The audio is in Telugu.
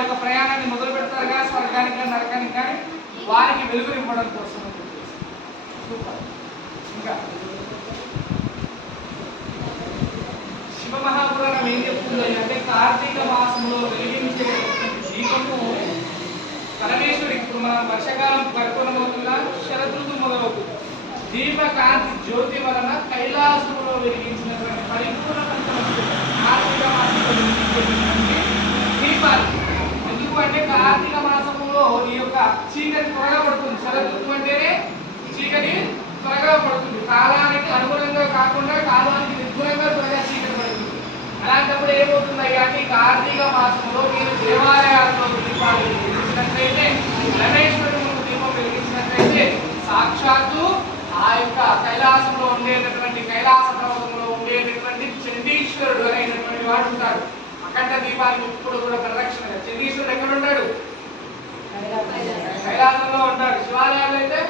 యొక్క ప్రయాణాన్ని మొదలు పెడతారుగా స్వర్గానికి కానీ నరకానికి కానీ వారికి వెలుగునివ్వడం కోసం. సూపర్. ఇంకా శివ మహాపురాణం ఏం చెప్తుంది అంటే కార్తీక మాసంలో వెలిగించే దీపము పరమేశ్వరుడికి, ఇప్పుడు మనం వర్షాకాలం పరిపూర్ణమవుతుందా, శరదృతువు మొదలవుతుంది, దీప కాంతి జ్యోతి వలన కైలాసంలో వెలిగించినటువంటి పరిపూర్ణ కార్తీక మాసంలో వెలిగించేటువంటి దీపాలు. ఎందుకు అంటే కార్తీక మాసంలో ఈ యొక్క చీకటి త్వరగా పడుతుంది. శరదృతువు అంటేనే చీకటి త్వరగా పడుతుంది, కాలానికి అనుగుణంగా కాకుండా కాలానికి నిర్గుణంగా త్వరగా చీకటి పడుతుంది. అలాంటప్పుడు ఏమవుతుందయ్యా అంటే కార్తీక మాసంలో మీరు దేవాలయాల్లో దీపాలు వెలిగించినట్లయితే, పరమేశ్వరుడు దీపం వెలిగించినట్లయితే సాక్షాత్తు ఆ యొక్క కైలాసంలో ఉండేటటువంటి కైలాస పర్వతంలో ఉండేటటువంటి చండీశ్వరుడు అనేటటువంటి వాడు ఉంటాడు. అఖండ దీపానికి ఇప్పుడు కూడా పరిరక్షణ. చండీశ్వరుడు ఎక్కడ ఉంటాడు? కైలాసంలో ఉంటాడు. శివాలయాల్లో అయితే